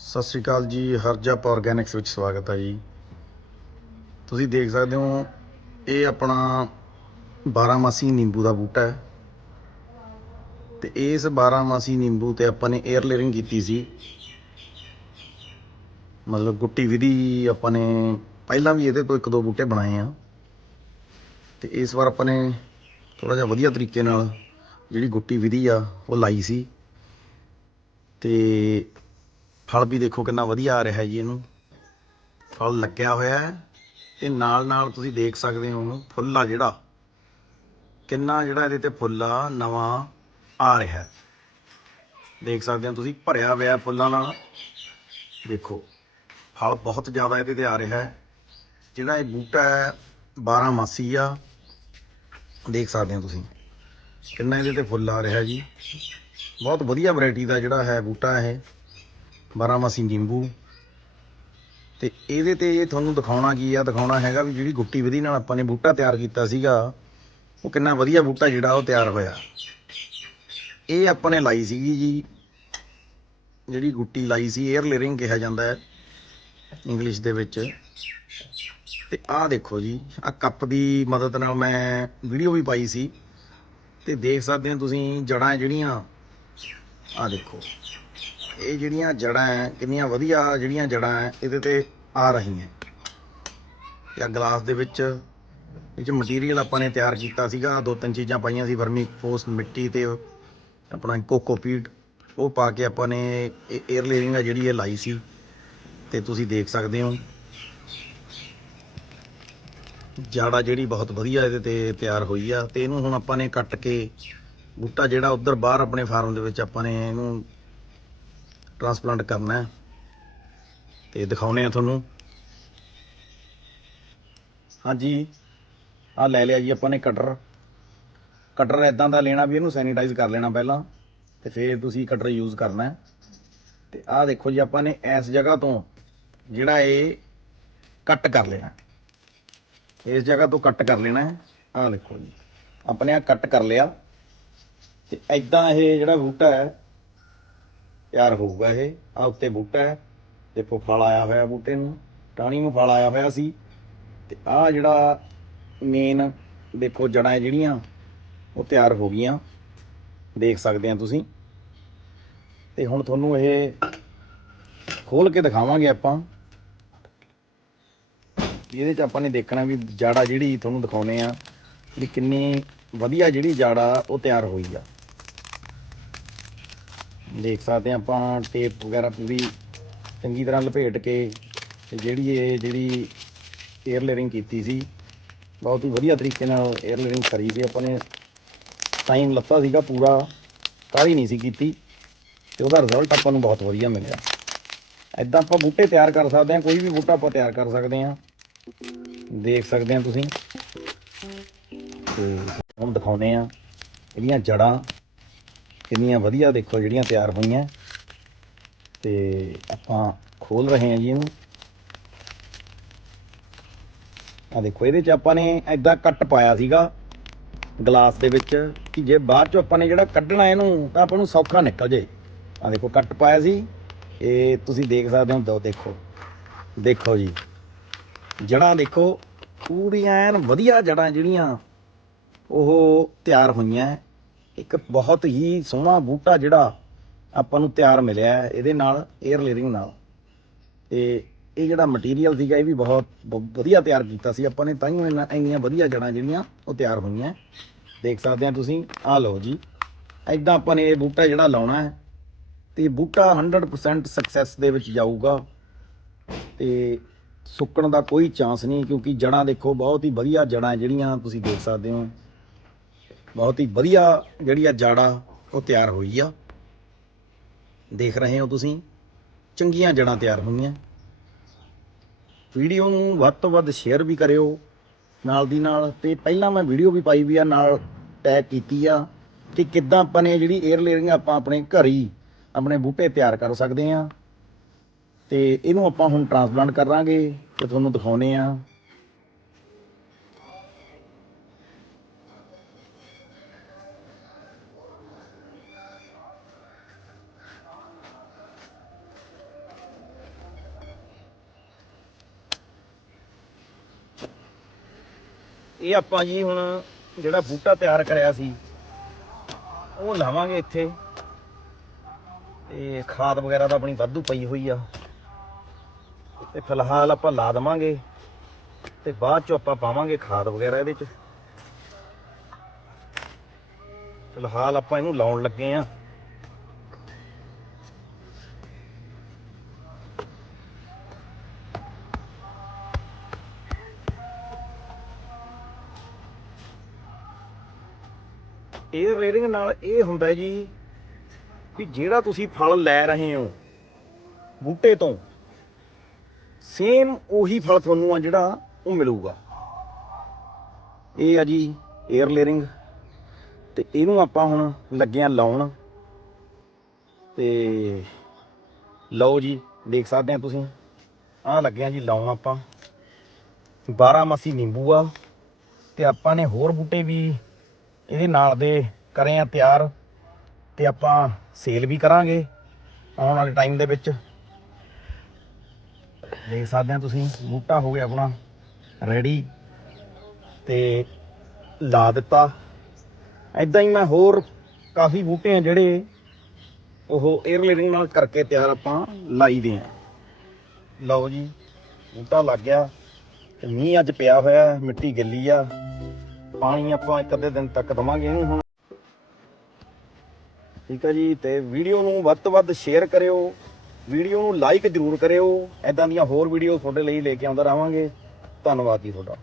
ਸਤਿ ਸ਼੍ਰੀ ਅਕਾਲ ਜੀ ਹਰਜਪ ਆਰਗੈਨਿਕਸ ਵਿੱਚ ਸਵਾਗਤ ਹੈ ਜੀ। ਤੁਸੀਂ ਦੇਖ ਸਕਦੇ ਹੋ, ਇਹ ਆਪਣਾ 12 ਮਾਸੀ ਨਿੰਬੂ ਦਾ ਬੂਟਾ ਹੈ। ਤੇ ਇਸ 12 ਮਾਸੀ ਨਿੰਬੂ ਤੇ ਆਪਾਂ ਨੇ 에ਅਰ ਲੇਅਰਿੰਗ ਕੀਤੀ ਸੀ। ਮਤਲਬ ਗੁੱਟੀ ਵਿਧੀ ਆਪਾਂ ਨੇ ਪਹਿਲਾਂ ਵੀ ਇਹਦੇ ਤੋਂ ਇੱਕ ਦੋ ਬੂਟੇ ਬਣਾਏ ਆ। ਤੇ ਇਸ ਵਾਰ ਆਪਾਂ ਨੇ ਥੋੜਾ ਜਿਹਾ ਵਧੀਆ ਤਰੀਕੇ ਨਾਲ ਜਿਹੜੀ ਗੁੱਟੀ ਵਿਧੀ ਆ, ਉਹ ਲਾਈ ਸੀ। ਤੇ ਫਲ ਵੀ ਦੇਖੋ ਕਿੰਨਾ ਵਧੀਆ ਆ ਰਿਹਾ ਜੀ ਇਹਨੂੰ। ਫਲ ਲੱਗਿਆ ਹੋਇਆ ਹੈ ਤੇ ਨਾਲ ਨਾਲ ਤੁਸੀਂ ਦੇਖ ਸਕਦੇ ਹੋ ਫੁੱਲ ਆ ਜਿਹੜਾ। ਕਿੰਨਾ ਜਿਹੜਾ ਇਹਦੇ ਤੇ ਫੁੱਲ ਆ, ਨਵਾਂ ਆ ਰਿਹਾ ਦੇਖ ਸਕਦੇ ਹੋ ਤੁਸੀਂ ਭਰਿਆ ਹੋਇਆ ਫੁੱਲਾਂ ਨਾਲ। ਦੇਖੋ, ਫਲ ਬਹੁਤ ਜ਼ਿਆਦਾ ਇਹਦੇ ਤੇ ਆ ਰਿਹਾ ਹੈ। ਜਿਹੜਾ ਇਹ ਬੂਟਾ ਹੈ 12 ਮਾਸੀ ਆ। ਦੇਖ ਸਕਦੇ ਹੋ ਤੁਸੀਂ ਕਿੰਨਾ ਇਹਦੇ ਤੇ ਫੁੱਲ ਆ ਰਿਹਾ ਜੀ। ਬਹੁਤ ਵਧੀਆ ਵੈਰਾਈਟੀ ਦਾ ਜਿਹੜਾ ਹੈ ਬੂਟਾ ਇਹ। 12 ਮਾਸੀ ਨਿੰਬੂ। ਤੇ ਇਹਦੇ ਤੇ ਇਹ ਤੁਹਾਨੂੰ ਦਿਖਾਉਣਾ ਕੀ ਆ, ਦਿਖਾਉਣਾ ਹੈਗਾ ਵੀ ਜਿਹੜੀ ਗੁੱਟੀ ਵਿਧੀ ਨਾਲ ਆਪਾਂ ਨੇ ਬੂਟਾ ਤਿਆਰ ਕੀਤਾ ਸੀਗਾ, ਉਹ ਕਿੰਨਾ ਵਧੀਆ ਬੂਟਾ ਜਿਹੜਾ ਉਹ ਤਿਆਰ ਹੋਇਆ। ਇਹ ਆਪਾਂ ਨੇ ਲਾਈ ਸੀਗੀ ਜੀ, ਜਿਹੜੀ ਗੁੱਟੀ ਲਾਈ ਸੀ 에ਅਰ ਲੇਅਰਿੰਗ ਕਿਹਾ ਜਾਂਦਾ ਹੈ ਇੰਗਲਿਸ਼ ਦੇ ਵਿੱਚ। ਤੇ ਆਹ ਦੇਖੋ ਜੀ, ਆਹ ਕੱਪ ਦੀ ਮਦਦ ਨਾਲ ਮੈਂ ਵੀਡੀਓ ਵੀ ਪਾਈ ਸੀ। ਤੇ ਦੇਖ ਸਕਦੇ ਹੋ ਤੁਸੀਂ ਜੜਾਂ ਜਿਹੜੀਆਂ, ਆਹ ਦੇਖੋ। ਇਹ ਜਿਹੜੀਆਂ ਜੜਾਂ ਹੈ ਕਿੰਨੀਆਂ ਵਧੀਆ ਜਿਹੜੀਆਂ ਜੜਾਂ ਹੈ ਇਹਦੇ ਤੇ ਆ ਰਹੀਆਂ ਤੇ ਗਲਾਸ ਦੇ ਵਿੱਚ, ਇਹ ਚ ਮਟੀਰੀਅਲ ਆਪਾਂ ਨੇ ਤਿਆਰ ਕੀਤਾ ਸੀਗਾ ਦੋ ਤਿੰਨ ਚੀਜ਼ਾਂ ਪਾਈਆਂ ਸੀ ਵਰਮੀ ਫੋਸ ਮਿੱਟੀ ਤੇ ਆਪਣਾ ਕੋਕੋਪੀਟ ਉਹ ਪਾ ਕੇ ਆਪਾਂ ਨੇ 에ਅਰ ਲੇਅਰਿੰਗ ਆ ਜਿਹੜੀ ਇਹ ਲਾਈ ਸੀ, ਤੇ ਤੁਸੀਂ ਦੇਖ ਸਕਦੇ ਹੋ। ਜਾੜਾ ਜਿਹੜੀ ਬਹੁਤ ਵਧੀਆ ਇਹਦੇ ਤੇ ਤਿਆਰ ਹੋਈ ਆ, ਤੇ ਇਹਨੂੰ ਹੁਣ ਆਪਾਂ ਨੇ ਕੱਟ ਕੇ ਬੂਟਾ ਜਿਹੜਾ ਉਧਰ ਬਾਹਰ ਆਪਣੇ ਫਾਰਮ ਦੇ ਵਿੱਚ ਆਪਾਂ ਨੇ ਇਹਨੂੰ ਟ੍ਰਾਂਸਪਲਾਂਟ ਕਰਨਾ ਹੈ। ਤੇ ਦਿਖਾਉਨੇ ਆ ਤੁਹਾਨੂੰ। ਹਾਂਜੀ ਆ ਲੈ ਲਿਆ ਜੀ ਆਪਾਂ ਨੇ ਕਟਰ। ਕਟਰ ਇਦਾਂ ਦਾ ਲੈਣਾ ਵੀ ਇਹਨੂੰ ਸੈਨੀਟਾਈਜ਼ ਕਰ ਲੈਣਾ ਪਹਿਲਾਂ, ਤੇ ਫਿਰ ਤੁਸੀਂ ਕਟਰ ਯੂਜ਼ ਕਰਨਾ ਹੈ। ਤੇ ਆਹ ਦੇਖੋ ਜੀ ਆਪਾਂ ਨੇ ਇਸ ਜਗ੍ਹਾ ਤੋਂ ਜਿਹੜਾ ਇਹ ਕੱਟ ਕਰ ਲੈਣਾ ਇਸ ਜਗ੍ਹਾ ਤੋਂ ਕੱਟ ਕਰ ਲੈਣਾ ਹੈ। ਆਹ ਦੇਖੋ ਜੀ, ਆਪਣੇ ਆ ਕੱਟ ਕਰ ਲਿਆ। ਤੇ ਐਦਾਂ ਇਹ ਜਿਹੜਾ ਬੂਟਾ ਹੈ ਤਿਆਰ ਹੋਊਗਾ ਇਹ। ਆ ਉੱਤੇ ਬੂਟਾ ਹੈ। ਦੇਖੋ, ਫਲ ਆਇਆ ਹੋਇਆ ਬੂਟੇ ਨੂੰ। ਟਾਹਣੀ ਨੂੰ ਫਲ ਆਇਆ ਹੋਇਆ ਸੀ। ਤੇ ਆ ਜਿਹੜਾ ਮੇਨ ਦੇਖੋ ਜੜਾਂ ਜਿਹੜੀਆਂ, ਉਹ ਤਿਆਰ ਹੋ ਗਈਆਂ। ਦੇਖ ਸਕਦੇ ਆ ਤੁਸੀਂ। ਤੇ ਹੁਣ ਤੁਹਾਨੂੰ ਇਹ ਖੋਲ ਕੇ ਦਿਖਾਵਾਂਗੇ ਆਪਾਂ। ਇਹਦੇ ਚ ਆਪਾਂ ਨੇ ਦੇਖਣਾ ਵੀ ਜਾੜਾ ਜਿਹੜੀ ਤੁਹਾਨੂੰ ਦਿਖਾਉਨੇ ਆ, ਵੀ ਕਿੰਨੀ ਵਧੀਆ ਜਿਹੜੀ ਜਾੜਾ ਉਹ ਤਿਆਰ ਹੋਈ ਆ। ਦੇਖ ਸਕਦੇ ਹਾਂ ਆਪਾਂ ਟੇਪ ਵਗੈਰਾ ਪੂਰੀ ਚੰਗੀ ਤਰ੍ਹਾਂ ਲਪੇਟ ਕੇ ਤੇ ਜਿਹੜੀ ਇਹ ਜਿਹੜੀ 에ਅਰ ਲੇਅਰਿੰਗ ਕੀਤੀ ਸੀ, ਬਹੁਤ ਹੀ ਵਧੀਆ ਤਰੀਕੇ ਨਾਲ 에ਅਰ ਲੇਅਰਿੰਗ ਕਰੀ ਸੀ ਆਪਾਂ ਨੇ। ਟਾਈਮ ਲੱਤਾ ਸੀਗਾ ਪੂਰਾ ਕਾਹਲੀ ਨਹੀਂ ਸੀ ਕੀਤੀ ਤੇ ਉਹਦਾ ਰਿਜ਼ਲਟ ਆਪਾਂ ਨੂੰ ਬਹੁਤ ਵਧੀਆ ਮਿਲਿਆ। ਐਦਾਂ ਆਪਾਂ ਬੂਟੇ ਤਿਆਰ ਕਰ ਸਕਦੇ ਹਾਂ, ਕੋਈ ਵੀ ਬੂਟਾ ਆਪਾਂ ਤਿਆਰ ਕਰ ਸਕਦੇ ਹਾਂ। ਦੇਖ ਸਕਦੇ ਹਾਂ ਤੁਸੀਂ। ਤੇ ਹੁਣ ਦਿਖਾਉਨੇ ਆ ਇਹਦੀਆਂ ਜੜਾਂ ਕਿੰਨੀਆਂ ਵਧੀਆ ਦੇਖੋ ਜਿਹੜੀਆਂ ਤਿਆਰ ਹੋਈਆਂ। ਤੇ ਆਪਾਂ ਖੋਲ ਰਹੇ ਹਾਂ ਜੀ ਇਹਨੂੰ। ਆ ਦੇਖੋ, ਇਹਦੇ ਚ ਆਪਾਂ ਨੇ ਐਦਾਂ ਕੱਟ ਪਾਇਆ ਸੀਗਾ ਗਲਾਸ ਦੇ ਵਿੱਚ ਕਿ ਜੇ ਬਾਅਦ ਚ ਆਪਾਂ ਨੇ ਜਿਹੜਾ ਕੱਢਣਾ ਇਹਨੂੰ ਤਾਂ ਆਪਾਂ ਨੂੰ ਸੌਖਾ ਨਿਕਲ ਜੇ। ਆ ਦੇਖੋ, ਕੱਟ ਪਾਇਆ ਸੀ। ਇਹ ਤੁਸੀਂ ਦੇਖ ਸਕਦੇ ਹੋ, ਦੋ ਦੇਖੋ। ਦੇਖੋ ਜੀ ਜੜਾਂ ਦੇਖੋ, ਪੂਰੀਆਂ ਐਨ ਵਧੀਆ ਜੜਾਂ ਜਿਹੜੀਆਂ ਉਹ ਤਿਆਰ ਹੋਈਆਂ। ਇੱਕ ਬਹੁਤ ਹੀ ਸੋਹਣਾ ਬੂਟਾ ਜਿਹੜਾ ਆਪਾਂ ਨੂੰ ਤਿਆਰ ਮਿਲਿਆ ਹੈ, ਇਹਦੇ ਨਾਲ 에ਅਰ ਲੇਅਰਿੰਗ ਨਾਲ। ਤੇ ਇਹ ਜਿਹੜਾ ਮਟੀਰੀਅਲ ਸੀਗਾ, ਇਹ ਵੀ ਬਹੁਤ ਬ- ਵਧੀਆ ਤਿਆਰ ਕੀਤਾ ਸੀ। ਆਪਾਂ ਨੇ ਤਾਂ ਹੀ ਇਹਨਾਂ ਇੰਨੀਆਂ ਵਧੀਆ ਜੜਾਂ ਜਿਹੜੀਆਂ ਉਹ ਤਿਆਰ ਹੋਈਆਂ। ਦੇਖ ਸਕਦੇ ਆ ਤੁਸੀਂ ਆ ਲਓ ਜੀ। ਐਦਾਂ ਆਪਾਂ ਨੇ ਇਹ ਬੂਟਾ ਜਿਹੜਾ ਲਾਉਣਾ ਹੈ, ਤੇ ਬੂਟਾ 100% ਸਕਸੈਸ ਦੇ ਵਿੱਚ ਜਾਊਗਾ। ਤੇ ਸੁੱਕਣ ਦਾ ਕੋਈ ਚਾਂਸ ਨਹੀਂ, ਕਿਉਂਕਿ ਜੜਾਂ ਦੇਖੋ, ਬਹੁਤ ਹੀ ਵਧੀਆ ਜੜਾਂ ਜਿਹੜੀਆਂ ਤੁਸੀਂ ਦੇਖ ਸਕਦੇ ਹੋ। ਬਹੁਤ ਹੀ ਵਧੀਆ ਜਿਹੜੀ ਆ ਜਾੜਾ ਉਹ ਤਿਆਰ ਹੋਈ ਆ। ਦੇਖ ਰਹੇ ਹੋ ਤੁਸੀਂ, ਚੰਗੀਆਂ ਜੜਾਂ ਤਿਆਰ ਹੋਈਆਂ। ਵੀਡੀਓ ਨੂੰ ਵੱਧ ਤੋਂ ਵੱਧ ਸ਼ੇਅਰ ਵੀ ਕਰਿਓ, ਨਾਲ ਦੀ ਨਾਲ ਤੇ ਪਹਿਲਾਂ ਮੈਂ ਵੀਡੀਓ ਵੀ ਪਾਈ ਵੀ ਆ, ਨਾਲ ਟੈਗ ਕੀਤੀ ਆ ਕਿ ਕਿੱਦਾਂ ਆਪਾਂ ਨੇ ਜਿਹੜੀ 에ਅਰ ਲੇਅਰਿੰਗ ਆਪਾਂ ਆਪਣੇ ਘਰ ਹੀ ਆਪਣੇ ਬੂਟੇ ਤਿਆਰ ਕਰ ਸਕਦੇ ਆ। ਤੇ ਇਹਨੂੰ ਆਪਾਂ ਹੁਣ ਟ੍ਰਾਂਸਪਲਾਂਟ ਕਰਾਂਗੇ ਤੇ ਤੁਹਾਨੂੰ ਦਿਖਾਉਨੇ ਆ। ਇਹ ਆਪਾਂ ਜੀ ਹੁਣ ਜਿਹੜਾ ਬੂਟਾ ਤਿਆਰ ਕਰਿਆ ਸੀ, ਉਹ ਲਾਵਾਂਗੇ ਇੱਥੇ। ਤੇ ਖਾਦ ਵਗੈਰਾ ਤਾਂ ਆਪਣੀ ਵਾਧੂ ਪਈ ਹੋਈ ਆ। ਤੇ ਫਿਲਹਾਲ ਆਪਾਂ ਲਾ ਦਵਾਂਗੇ ਤੇ ਬਾਅਦ ਚ ਆਪਾਂ ਪਾਵਾਂਗੇ ਖਾਦ ਵਗੈਰਾ ਇਹਦੇ ਚ। ਫਿਲਹਾਲ ਆਪਾਂ ਇਹਨੂੰ ਲਾਉਣ ਲੱਗੇ ਆ। ਇਹ ਰੇਡਿੰਗ ਨਾਲ ਇਹ ਹੁੰਦਾ ਜੀ ਵੀ ਜਿਹੜਾ ਤੁਸੀਂ ਫਲ ਲੈ ਰਹੇ ਹੋ ਬੂਟੇ ਤੋਂ ਸੇਮ ਉਹੀ ਫਲ ਤੁਹਾਨੂੰ ਆ ਜਿਹੜਾ ਉਹ ਮਿਲੂਗਾ। ਇਹ ਆ ਜੀ 에ਅਰ ਲੇਅਰਿੰਗ ਤੇ ਇਹਨੂੰ ਆਪਾਂ ਹੁਣ ਲੱਗਿਆ ਲਾਉਣ। ਤੇ ਲਓ ਜੀ, ਦੇਖ ਸਕਦੇ ਆ ਤੁਸੀਂ, ਆਹ ਲੱਗਿਆ ਜੀ ਲਾਉਣ ਆਪਾਂ। 12 ਮਾਸੀ ਨਿੰਬੂ ਆ ਤੇ ਆਪਾਂ ਨੇ ਹੋਰ ਬੂਟੇ ਵੀ ਇਹਦੇ ਨਾਲ ਦੇ ਕਰੇ ਆ ਤਿਆਰ ਤੇ ਆਪਾਂ ਸੇਲ ਵੀ ਕਰਾਂਗੇ ਆਉਣ ਵਾਲੇ ਟਾਈਮ ਦੇ ਵਿੱਚ। ਦੇਖ ਸਕਦੇ ਆ ਤੁਸੀਂ, ਬੂਟਾ ਹੋ ਗਿਆ ਆਪਣਾ ਰੈਡੀ ਤੇ ਲਾ ਦਿੱਤਾ। ਐਦਾਂ ਹੀ ਮੈਂ ਹੋਰ ਕਾਫੀ ਬੂਟੇ ਆ ਜਿਹੜੇ ਉਹ 에ਅਰ ਲੇਡਿੰਗ ਨਾਲ ਕਰਕੇ ਤਿਆਰ ਆਪਾਂ ਲਾਈ ਦੇ ਆ। ਲਓ ਜੀ, ਬੂਟਾ ਲੱਗ ਗਿਆ ਤੇ ਮੀਂਹ ਅੱਜ ਪਿਆ ਹੋਇਆ, ਮਿੱਟੀ ਗਿੱਲੀ ਆ। ਪਾਣੀ ਆਪਾਂ ਇੱਕ ਅੱਧੇ ਦਿਨ ਤੱਕ ਦਵਾਂਗੇ ਇਹਨੂੰ ਹੁਣ। ਠੀਕ ਹੈ ਜੀ, ਤੇ ਵੀਡੀਓ ਨੂੰ ਵੱਧ ਤੋਂ ਵੱਧ ਸ਼ੇਅਰ ਕਰਿਓ। ਵੀਡੀਓ ਨੂੰ ਲਾਈਕ ਜ਼ਰੂਰ ਕਰਿਓ। ਐਦਾਂ ਦੀਆਂ ਹੋਰ ਵੀਡੀਓ ਤੁਹਾਡੇ ਲਈ ਲੈ ਕੇ ਆਉਂਦਾ ਰਹਾਂਗੇ। ਧੰਨਵਾਦ ਜੀ ਤੁਹਾਡਾ।